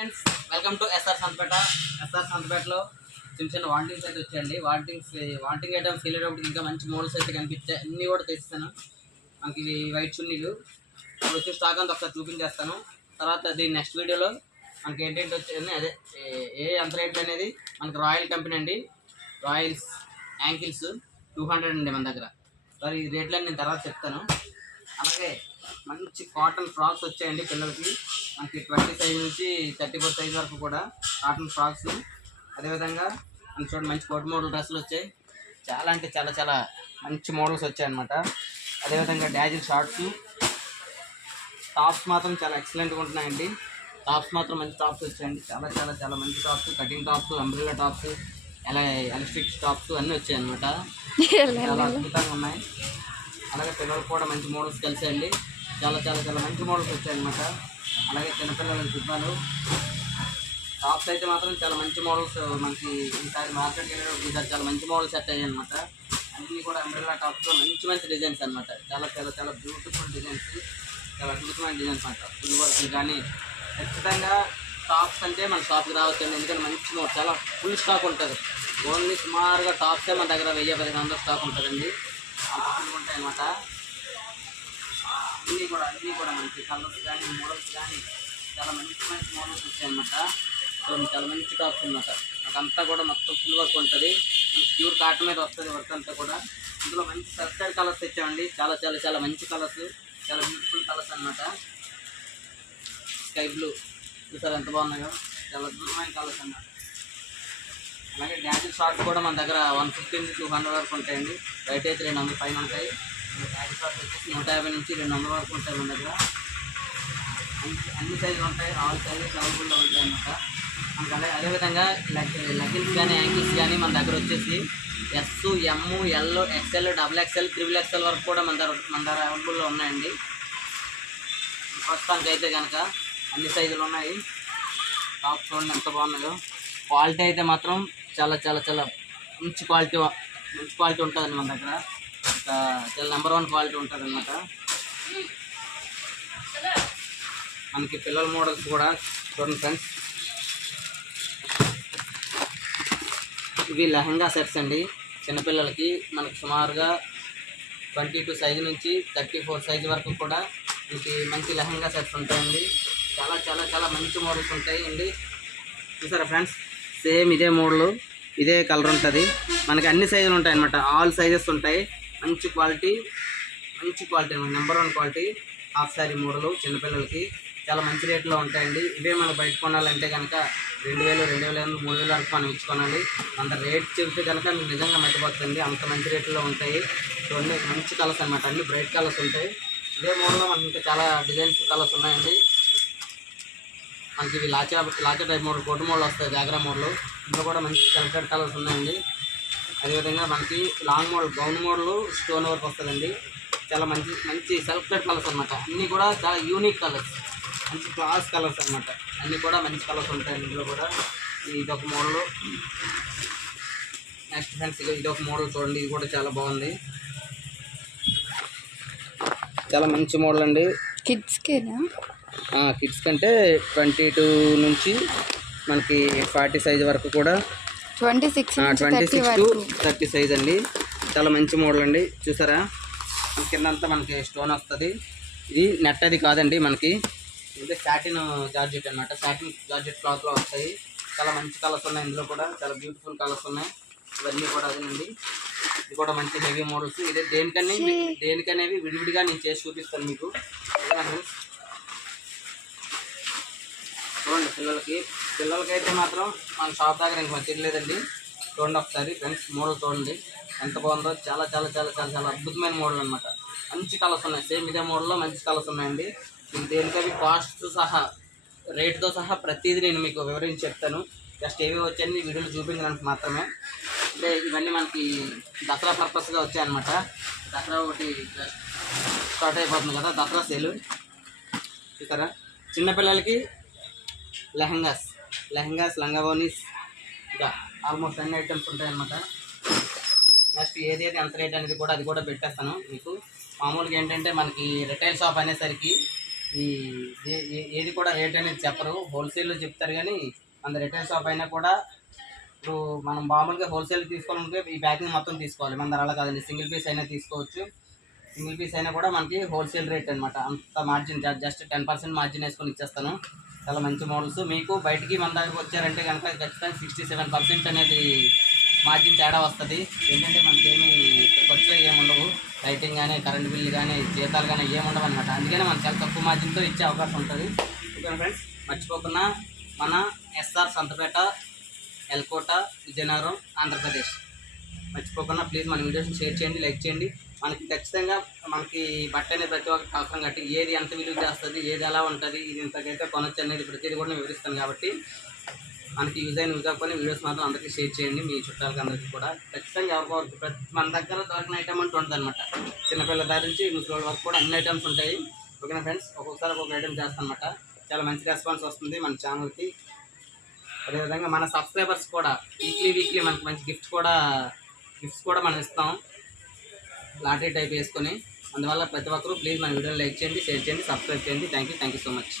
Friends, welcome to SR సంతపేటలో చిన్న చిన్న vomitings అయితే వచ్చాయండి. వాంటింగ్ ఐటమ్స్ వెళ్ళేటప్పుడు ఇంకా మంచి మోడల్స్ అయితే కనిపించాయి. అన్నీ కూడా తెస్తాను. మనకి వైట్ చున్నీలు ఇప్పుడు వచ్చి స్టాక్ అంతా ఒకసారి చూపించేస్తాను. తర్వాత దీని నెక్స్ట్ వీడియోలో మనకి ఏంటంటే వచ్చాయని అదే ఏ ఎంత రేట్లు అనేది మనకి రాయల్ కంపెనీ అండి. రాయల్స్ యాంకిల్స్ 200 అండి మన దగ్గర. సరే ఈ రేట్లన్నీ నేను తర్వాత చెప్తాను. అలాగే మంచి కాటన్ ఫ్రాక్స్ వచ్చాయండి పిల్లలకి. మనకి 20 సైజ్ నుంచి 34 సైజ్ వరకు కూడా కాటన్ ఫ్రాక్స్. అదేవిధంగా మనకి చూడండి మంచి కోట్ మోడల్ డ్రెస్సులు వచ్చాయి. చాలా అంటే చాలా చాలా మంచి మోడల్స్ వచ్చాయన్నమాట. అదేవిధంగా డాజిల్ షార్ట్స్, టాప్స్ మాత్రం చాలా ఎక్సలెంట్గా ఉంటున్నాయండి. టాప్స్ మాత్రం మంచి టాప్స్ వచ్చాయండి. చాలా చాలా చాలా మంచి tops, cutting tops, umbrella tops, elastic tops అన్నీ వచ్చాయన్నమాట. చాలా అద్భుతంగా ఉన్నాయి. అలాగే పిల్లలకు కూడా మంచి మోడల్స్ కలిసాయండి. చాలా చాలా చాలా మంచి మోడల్స్ వచ్చాయన్నమాట. అలాగే చిన్నపిల్లల జుబ్బాలు, టాప్స్ అయితే మాత్రం చాలా మంచి మోడల్స్ మనకి ఈసారి మార్కెట్కి వెళ్ళేటప్పుడు చాలా మంచి మోడల్స్ సెట్ అయ్యాయి అనమాట. అన్నీ కూడా అంబ్రెల్లా టాప్స్లో మంచి మంచి డిజైన్స్ అనమాట. చాలా చాలా చాలా బ్యూటిఫుల్ డిజైన్స్, చాలా అద్భుతమైన డిజైన్స్ అనమాట. ఫుల్ వర్క్లు కానీ ఖచ్చితంగా టాప్స్ అంటే మన షాప్కి రావచ్చండి. ఎందుకంటే మంచి మోడల్ చాలా ఫుల్ స్టాక్ ఉంటుంది. ఓన్లీ సుమారుగా టాప్సే మన దగ్గర 1000-1500 స్టాక్ ఉంటుందండి. అంత ఫుల్ ఉంటాయి అన్నమాట. అన్నీ కూడా మంచి కలర్స్ కానీ మోడల్స్ కానీ చాలా మంచి మంచి మోడల్స్ వచ్చాయన్నమాట. సో చాలా మంచి టాప్స్ అనమాట. అదంతా కూడా మొత్తం ఫుల్ వర్క్ ఉంటుంది. ప్యూర్ కాటన్ మీద వస్తుంది వర్క్ అంతా కూడా. ఇందులో మంచి సర్టెడ్ కలర్స్ తెచ్చామండి. చాలా చాలా చాలా మంచి కలర్స్, చాలా బ్యూటిఫుల్ కలర్స్ అనమాట. స్కై బ్లూ చూసారు ఎంత బాగున్నాయో, చాలా అద్భుతమైన కలర్స్ అన్నమాట. అలాగే డాజిల్ షార్ట్స్ కూడా మన దగ్గర 150 నుంచి 200 వరకు ఉంటాయండి. బయట అయితే 200 పైన ఉంటాయి. డాజిల్ షార్ట్స్ వచ్చేసి 150 నుంచి 200 వరకు ఉంటాయి మన దగ్గర. అన్ని సైజులు ఉంటాయి, ఆల్ సైజెస్ అవైలబుల్లో ఉంటాయి అన్నమాట. మనకు అదేవిధంగా లెగిన్స్ కానీ యాంకిల్స్ కానీ మన దగ్గర వచ్చేసి ఎస్, ఎమ్, ఎల్, ఎక్స్ఎల్, XXL, XXL వరకు కూడా మన దగ్గర అవైలబుల్లో ఉన్నాయండి. ప్రస్తుతానికి అయితే కనుక అన్ని సైజులు ఉన్నాయి. టాప్ చూడండి ఎంత బాగున్నాయో. క్వాలిటీ అయితే మాత్రం చాలా చాలా చాలా మంచి క్వాలిటీ ఉంటుందండి మన దగ్గర. చాలా నెంబర్ 1 క్వాలిటీ ఉంటుంది అన్నమాట. మనకి పిల్లల మోడల్స్ కూడా చూడండి ఫ్రెండ్స్. ఇవి లెహంగా సెట్స్ అండి. చిన్నపిల్లలకి మనకి సుమారుగా 22 సైజు నుంచి 34 సైజు వరకు కూడా మనకి మంచి లెహంగా సెట్స్ ఉంటాయండి. చాలా చాలా చాలా మంచి మోడల్స్ ఉంటాయి అండి. చూసారా ఫ్రెండ్స్, సేమ్ ఇదే మోడలు, ఇదే కలర్ ఉంటుంది. మనకి అన్ని సైజులు ఉంటాయి అన్నమాట. ఆల్ సైజెస్ ఉంటాయి. మంచి క్వాలిటీ అనమాట. Number 1 quality half sari model చిన్నపిల్లలకి చాలా మంచి రేట్లో ఉంటాయండి. ఇవే మనం బయట కొనాలంటే కనుక 2000, 2500, 3000 వరకు మనం ఇచ్చుకోవాలి. అంత రేట్ చెబితే కనుక మీకు నిజంగా మర్చిపోతుంది. అంత మంచి రేట్లో ఉంటాయి. చూడండి మంచి కలర్స్ అనమాట. అన్ని బ్రైట్ కలర్స్ ఉంటాయి. ఇదే మోడల్లో మనకి ఇంకా చాలా డిజైన్స్ కలర్స్ ఉన్నాయండి. మనకి ఇవి lacha type model, coat model వస్తాయి, జాగ్రా మోడల్. ఇందులో కూడా మంచి సెలెక్టెడ్ కలర్స్ ఉన్నాయండి. అదేవిధంగా మనకి long model, gown model, stone work వస్తుందండి. చాలా మంచి మంచి సెలెక్టెడ్ కలర్స్ అనమాట. అన్నీ కూడా చాలా యూనిక్ కలర్స్, మంచి క్లాస్ కలర్స్ అనమాట. అన్నీ కూడా మంచి కలర్స్ ఉంటాయండి. ఇందులో కూడా ఇదొక మోడల్. నెక్స్ట్ ఫ్రెండ్స్ ఇదొక మోడల్ చూడండి. ఇది కూడా చాలా బాగుంది. చాలా మంచి మోడల్ అండి. కిడ్స్కేనా? కిడ్స్ కంటే 22 నుంచి మనకి 40 సైజ్ వరకు కూడా, 26 to 30 సైజ్ అండి. చాలా మంచి మోడల్ అండి. చూసారా కిందంతా మనకి స్టోన్ వస్తుంది. ఇది నెట్ అది కాదండి, మనకి ఇది సాటిన్ జార్జెట్ అనమాట. సాటిన్ జార్జెట్ క్లాత్లో వస్తాయి. చాలా మంచి కలర్స్ ఉన్నాయి. ఇందులో కూడా చాలా బ్యూటిఫుల్ కలర్స్ ఉన్నాయి. ఇవన్నీ కూడా అదేనండి. ఇది కూడా మంచి హెవీ మోడల్స్. ఇదే దేనికనేవి విడివిడిగా నేను చేసి చూపిస్తాను మీకు. చూడండి పిల్లలకైతే మాత్రం మన షాప్ దగ్గర ఇంక మంచిది లేదండి. చూడండి ఒకసారి ఫ్రెండ్స్, మోడల్ చూడండి ఎంత బాగుందో. చాలా చాలా చాలా చాలా చాలా అద్భుతమైన మోడల్ అనమాట. మంచి కలర్స్ ఉన్నాయి. సేమ్ ఇదే మోడల్లో మంచి కలర్స్ ఉన్నాయండి. దేనికవి కాస్ట్ సహా, రేటుతో సహా ప్రతిదీ నేను మీకు వివరించి చెప్తాను. జస్ట్ ఏవి వచ్చాయని వీడియోలు చూపించడానికి మాత్రమే. అంటే ఇవన్నీ మనకి దసరా పర్పస్గా వచ్చాయన్నమాట. దసరా ఒకటి స్టార్ట్ అయిపోతుంది కదా, దసరా సేలు. చూసారా చిన్నపిల్లలకి లెహంగాస్, లంగావోనీస్, ఇంకా ఆల్మోస్ట్ అన్ని ఐటమ్స్ ఉంటాయన్నమాట. నెక్స్ట్ ఏది ఎంత రేట్ అనేది కూడా అది కూడా పెట్టేస్తాను మీకు. మామూలుగా ఏంటంటే మనకి రిటైల్ షాప్ అనేసరికి ఈ ఏది కూడా రేట్ అనేది చెప్పరు, హోల్సేల్లో చెప్తారు. కానీ మన రిటైల్ షాప్ అయినా కూడా ఇప్పుడు మనం మామూలుగా హోల్సేల్ తీసుకోవాలంటే ఈ ప్యాకింగ్ మొత్తం తీసుకోవాలి. మన దగ్గర అలా కాదండి, సింగిల్ పీస్ అయినా తీసుకోవచ్చు. సింగిల్ పీస్ అయినా కూడా మనకి హోల్సేల్ రేట్ అనమాట. అంత మార్జిన్ జస్ట్ 10% మార్జిన్ వేసుకొని ఇచ్చేస్తాను. చాలా మంచి మోడల్స్. మీకు బయటికి మన దగ్గరకు వచ్చారంటే కనుక ఖచ్చితంగా 67% అనేది మార్జిన్ తేడా వస్తుంది. ఏంటంటే మనకేమి ఖర్చులు ఏమి ఉండవు, లైటింగ్ కానీ కరెంట్ బిల్లు కానీ జీతాలు కానీ ఏమి ఉండవు అనమాట. అందుకనే మనకు చాలా తక్కువ మార్జిన్తో ఇచ్చే అవకాశం ఉంటుంది. ఓకే ఫ్రెండ్స్, మర్చిపోకుండా మన ఎస్ఆర్ సంతపేట, ఎల్కోట, విజయనగరం, ఆంధ్రప్రదేశ్. మర్చిపోకుండా ప్లీజ్ మన వీడియోస్ని షేర్ చేయండి, లైక్ చేయండి. మనకి ఖచ్చితంగా మనకి బట్ట అనేది ప్రతి ఒక్కరికి అవసరం కాబట్టి ఏది ఎంత విలువ చేస్తుంది, ఏది ఎలా ఉంటుంది, ఇది ఇంతకైతే కొనొచ్చు అనేది ప్రతిదీ కూడా నేను వివరిస్తాను. కాబట్టి మనకి యూజ్ అవ్వకపోయిన వీడియోస్ మాత్రం అందరికీ షేర్ చేయండి, మీ చుట్టాలకి అందరికీ కూడా. ఖచ్చితంగా ఎవరికొరకు మన దగ్గర దొరికిన ఐటమ్ అంటూ ఉంటుంది అనమాట. చిన్నపిల్లల దగ్గర నుంచి ముసలి వరకు కూడా అన్ని ఐటమ్స్ ఉంటాయి. ఓకేనా ఫ్రెండ్స్, ఒక్కొక్కసారి ఒక్కొక్క ఐటమ్ చేస్తాను అనమాట. చాలా మంచి రెస్పాన్స్ వస్తుంది మన ఛానల్కి. అదేవిధంగా మన సబ్స్క్రైబర్స్ కూడా వీక్లీ మనకి మంచి గిఫ్ట్స్ కూడా మనం ఇస్తాం, లాటరీ టైప్ వేసుకొని. అందువల్ల ప్రతి ఒక్కరూ ప్లీజ్ మన వీడియోని లైక్ చేయండి, షేర్ చేయండి, సబ్స్క్రైబ్ చేయండి. Thank you so much.